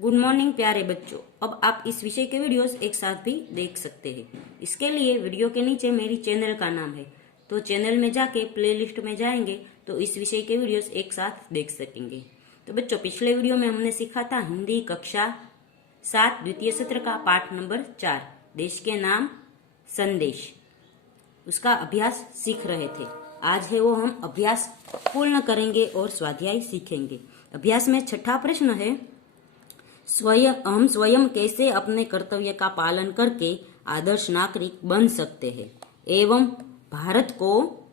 Good morning प्यारे बच्चों। अब आप इस विषय के वीडियोस एक साथ भी देख सकते हैं। इसके लिए वीडियो के नीचे मेरी चैनल का नाम है, तो चैनल में जाके प्लेलिस्ट में जाएंगे तो इस विषय के वीडियोस एक साथ देख सकेंगे। तो बच्चों, पिछले वीडियो में हमने सीखा था हिंदी कक्षा 7 द्वितीय सत्र का पाठ नंबर 4 देश के नाम संदेश, उसका अभ्यास सीख रहे थे। आज है वो हम अभ्यास पूर्ण करेंगे और स्वाध्याय सीखेंगे। अभ्यास में छठा प्रश्न है, हम स्वयं कैसे अपने कर्तव्य का पालन करके आदर्श नागरिक बन सकते हैं एवं भारत को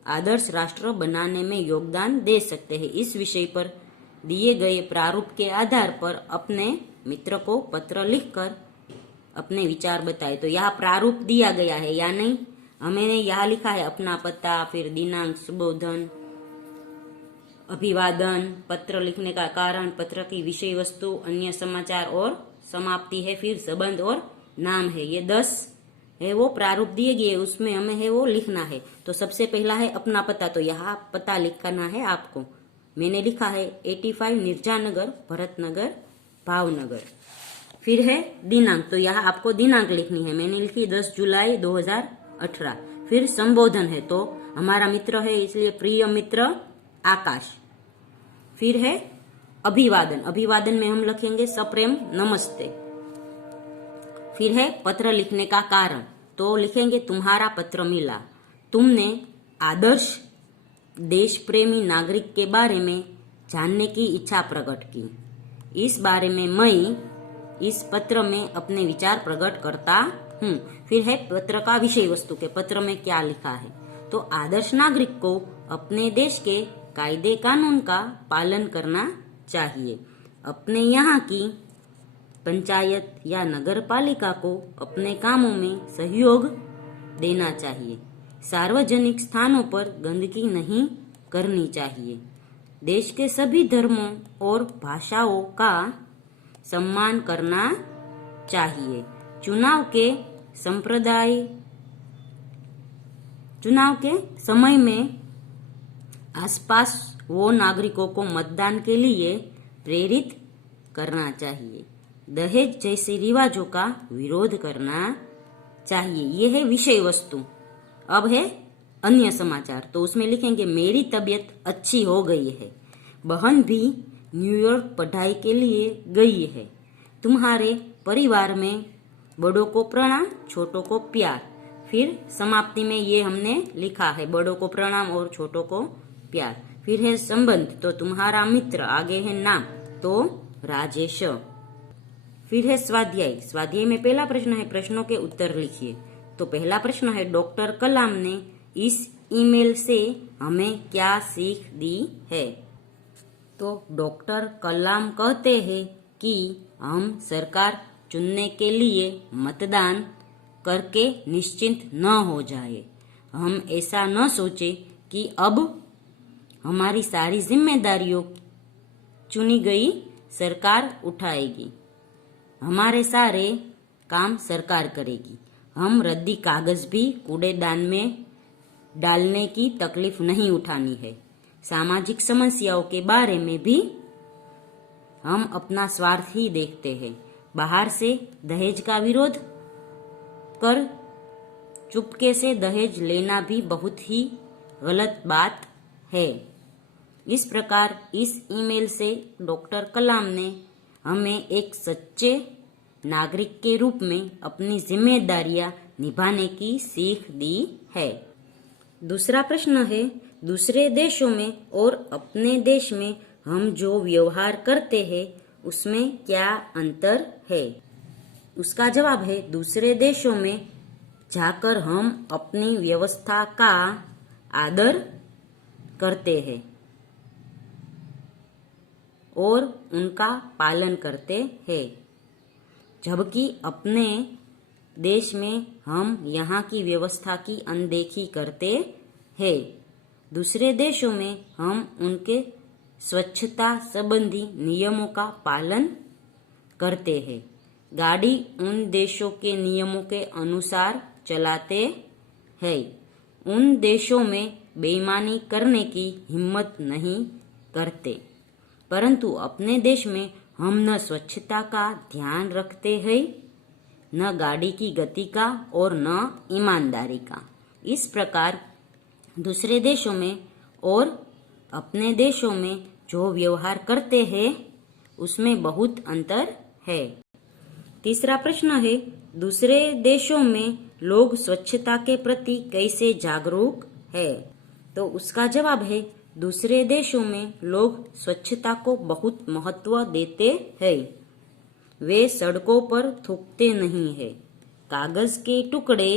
आदर्श राष्ट्र बनाने में योगदान दे सकते हैं। इस विषय पर दिए गए प्रारूप के आधार पर अपने मित्र को पत्र लिखकर अपने विचार बताए। तो यहाँ प्रारूप दिया गया है या नहीं, हमने यहाँ लिखा है अपना पता, फिर दिनांक, सुबोधन, अभिवादन, पत्र लिखने का कारण, पत्र की विषय वस्तु, अन्य समाचार और समाप्ति है, फिर संबंध और नाम है। ये 10 है वो प्रारूप दिए गए, उसमें हमें है वो लिखना है। तो सबसे पहला है अपना पता, तो यहाँ पता लिखना है आपको। मैंने लिखा है 85 निर्जानगर, भरतनगर, भावनगर। फिर है दिनांक, तो यहाँ आपको दिनांक लिखनी है, मैंने लिखी 10 जुलाई 2018। फिर संबोधन है, तो हमारा मित्र है इसलिए प्रिय मित्र आकाश। फिर है अभिवादन, अभिवादन में हम लिखेंगे सप्रेम नमस्ते। फिर है पत्र लिखने का कारण, तो लिखेंगे तुम्हारा पत्र मिला, तुमने आदर्श देश प्रेमी नागरिक के बारे में जानने की इच्छा प्रकट की, इस बारे में मैं इस पत्र में अपने विचार प्रकट करता हूँ। फिर है पत्र का विषय वस्तु के पत्र में क्या लिखा है, तो आदर्श नागरिक को अपने देश के कायदे कानून का पालन करना चाहिए, अपने यहाँ की पंचायत या नगर पालिका को अपने कामों में सहयोग देना चाहिए, सार्वजनिक स्थानों पर गंदगी नहीं करनी चाहिए, देश के सभी धर्मों और भाषाओं का सम्मान करना चाहिए, चुनाव के समय में आसपास वो नागरिकों को मतदान के लिए प्रेरित करना चाहिए, दहेज जैसे रिवाजों का विरोध करना चाहिए। ये है विषय वस्तु। अब है अन्य समाचार, तो उसमें लिखेंगे मेरी तबीयत अच्छी हो गई है, बहन भी न्यूयॉर्क पढ़ाई के लिए गई है, तुम्हारे परिवार में बड़ों को प्रणाम, छोटों को प्यार। फिर समाप्ति में ये हमने लिखा है बड़ों को प्रणाम और छोटों को प्यार। फिर है संबंध, तो तुम्हारा मित्र, आगे है नाम, तो राजेश। फिर है स्वाध्याय, स्वाध्याय में पहला प्रश्न है प्रश्नों के उत्तर लिखिए। तो पहला प्रश्न है डॉक्टर कलाम ने इस ईमेल से हमें क्या सीख दी है। तो डॉक्टर कलाम कहते हैं कि हम सरकार चुनने के लिए मतदान करके निश्चिंत न हो जाए, हम ऐसा न सोचे कि अब हमारी सारी जिम्मेदारियों चुनी गई सरकार उठाएगी, हमारे सारे काम सरकार करेगी, हम रद्दी कागज भी कूड़ेदान में डालने की तकलीफ नहीं उठानी है, सामाजिक समस्याओं के बारे में भी हम अपना स्वार्थ ही देखते हैं, बाहर से दहेज का विरोध कर चुपके से दहेज लेना भी बहुत ही गलत बात है। इस प्रकार इस ईमेल से डॉक्टर कलाम ने हमें एक सच्चे नागरिक के रूप में अपनी जिम्मेदारियां निभाने की सीख दी है। दूसरा प्रश्न है दूसरे देशों में और अपने देश में हम जो व्यवहार करते हैं उसमें क्या अंतर है। उसका जवाब है दूसरे देशों में जाकर हम अपनी व्यवस्था का आदर करते हैं और उनका पालन करते हैं, जबकि अपने देश में हम यहाँ की व्यवस्था की अनदेखी करते हैं। दूसरे देशों में हम उनके स्वच्छता संबंधी नियमों का पालन करते हैं, गाड़ी उन देशों के नियमों के अनुसार चलाते हैं, उन देशों में बेईमानी करने की हिम्मत नहीं करते, परंतु अपने देश में हम न स्वच्छता का ध्यान रखते हैं, न गाड़ी की गति का और न ईमानदारी का। इस प्रकार दूसरे देशों में और अपने देशों में जो व्यवहार करते हैं उसमें बहुत अंतर है। तीसरा प्रश्न है, दूसरे देशों में लोग स्वच्छता के प्रति कैसे जागरूक है? तो उसका जवाब है, दूसरे देशों में लोग स्वच्छता को बहुत महत्व देते हैं। वे सड़कों पर थूकते नहीं है, कागज के टुकड़े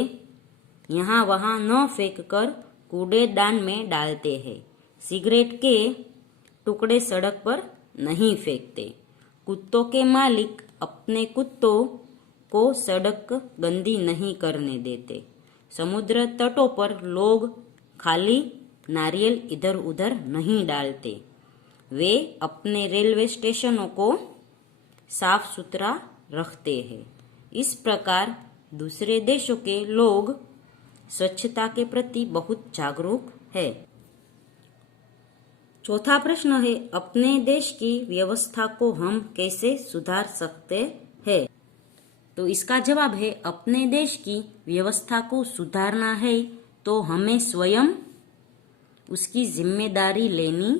यहाँ वहाँ न फेंककर कूड़ेदान में डालते हैं, सिगरेट के टुकड़े सड़क पर नहीं फेंकते, कुत्तों के मालिक अपने कुत्तों को सड़क गंदी नहीं करने देते, समुद्र तटों पर लोग खाली नारियल इधर उधर नहीं डालते, वे अपने रेलवे स्टेशनों को साफ सुथरा रखते हैं। इस प्रकार दूसरे देशों के लोग स्वच्छता के प्रति बहुत जागरूक है। चौथा प्रश्न है, अपने देश की व्यवस्था को हम कैसे सुधार सकते हैं? तो इसका जवाब है, अपने देश की व्यवस्था को सुधारना है तो हमें स्वयं उसकी जिम्मेदारी लेनी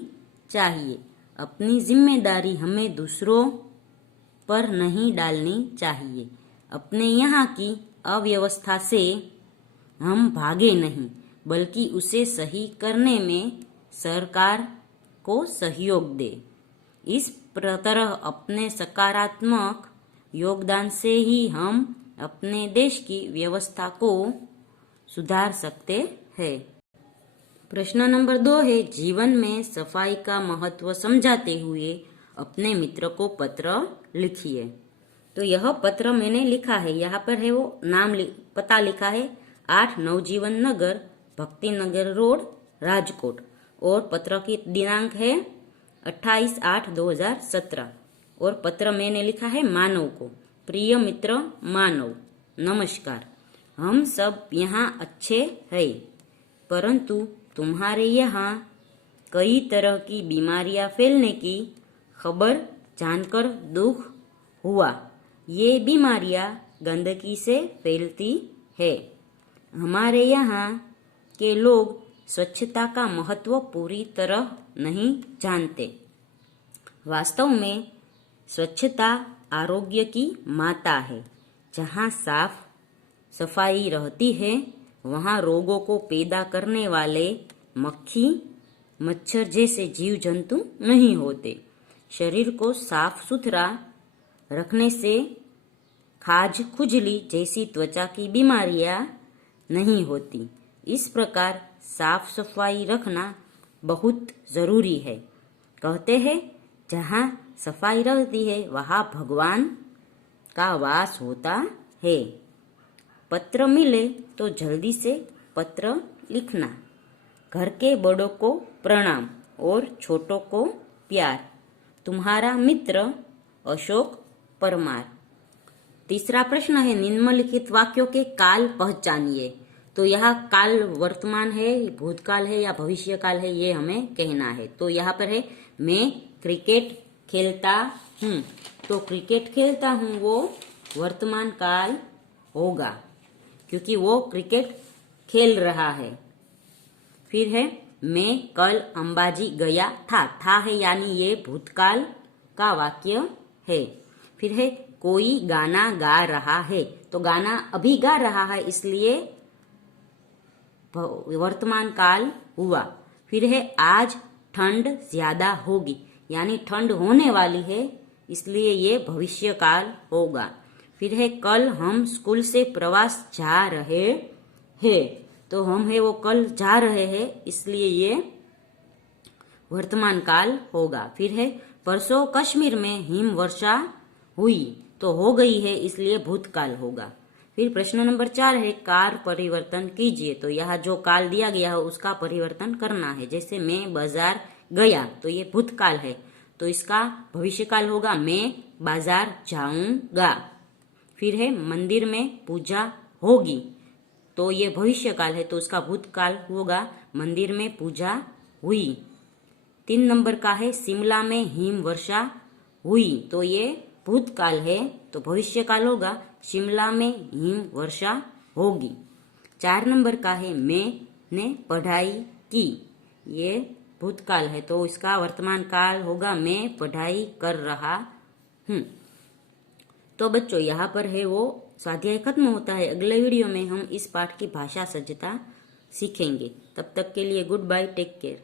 चाहिए। अपनी जिम्मेदारी हमें दूसरों पर नहीं डालनी चाहिए। अपने यहाँ की अव्यवस्था से हम भागे नहीं, बल्कि उसे सही करने में सरकार को सहयोग दे। इस तरह अपने सकारात्मक योगदान से ही हम अपने देश की व्यवस्था को सुधार सकते हैं। प्रश्न नंबर 2 है, जीवन में सफाई का महत्व समझाते हुए अपने मित्र को पत्र लिखिए। तो यह पत्र मैंने लिखा है, यहाँ पर है वो नाम पता लिखा है 8 नवजीवन नगर, भक्ति नगर रोड, राजकोट, और पत्र की दिनांक है 28/8/2017, और पत्र मैंने लिखा है मानव को। प्रिय मित्र मानव, नमस्कार। हम सब यहाँ अच्छे हैं, परंतु तुम्हारे यहाँ कई तरह की बीमारियां फैलने की खबर जानकर दुख हुआ। ये बीमारियां गंदगी से फैलती है। हमारे यहाँ के लोग स्वच्छता का महत्व पूरी तरह नहीं जानते। वास्तव में स्वच्छता आरोग्य की माता है। जहाँ साफ सफाई रहती है वहाँ रोगों को पैदा करने वाले मक्खी, मच्छर जैसे जीव जंतु नहीं होते। शरीर को साफ सुथरा रखने से खाज, खुजली जैसी त्वचा की बीमारियां नहीं होती। इस प्रकार साफ सफाई रखना बहुत जरूरी है। कहते हैं जहाँ सफाई रहती है वहाँ भगवान का वास होता है। पत्र मिले तो जल्दी से पत्र लिखना। घर के बड़ों को प्रणाम और छोटों को प्यार। तुम्हारा मित्र अशोक परमार। तीसरा प्रश्न है, निम्नलिखित वाक्यों के काल पहचानिए। तो यह काल वर्तमान है, भूतकाल है या भविष्य काल है, ये हमें कहना है। तो यहाँ पर है, मैं क्रिकेट खेलता हूँ। तो क्रिकेट खेलता हूँ वो वर्तमान काल होगा, क्योंकि वो क्रिकेट खेल रहा है। फिर है, मैं कल अंबाजी गया था। था है यानी ये भूतकाल का वाक्य है। फिर है, कोई गाना गा रहा है। तो गाना अभी गा रहा है, इसलिए वर्तमान काल हुआ। फिर है, आज ठंड ज्यादा होगी, यानी ठंड होने वाली है, इसलिए ये भविष्य काल होगा। फिर है, कल हम स्कूल से प्रवास जा रहे हैं। तो हम है वो कल जा रहे हैं, इसलिए ये वर्तमान काल होगा। फिर है, परसों कश्मीर में हिम वर्षा हुई। तो हो गई है, इसलिए भूतकाल होगा। फिर प्रश्न नंबर 4 है, कार परिवर्तन कीजिए। तो यहाँ जो काल दिया गया है उसका परिवर्तन करना है। जैसे मैं बाजार गया, तो ये भूतकाल है, तो इसका भविष्य काल होगा, मैं बाजार जाऊंगा। फिर है, मंदिर में पूजा होगी। तो ये भविष्य काल है, तो उसका भूतकाल होगा, मंदिर में पूजा हुई। 3 नंबर का है, शिमला में हिम वर्षा हुई, तो ये भूतकाल है, तो भविष्य काल होगा शिमला में हिम वर्षा होगी। 4 नंबर का है मैंने पढ़ाई की, ये भूतकाल है, तो इसका वर्तमान काल होगा मैं पढ़ाई कर रहा हूँ। तो बच्चों यहाँ पर है वो स्वाध्याय खत्म होता है। अगले वीडियो में हम इस पाठ की भाषा सज्जता सीखेंगे। तब तक के लिए गुड बाय, टेक केयर।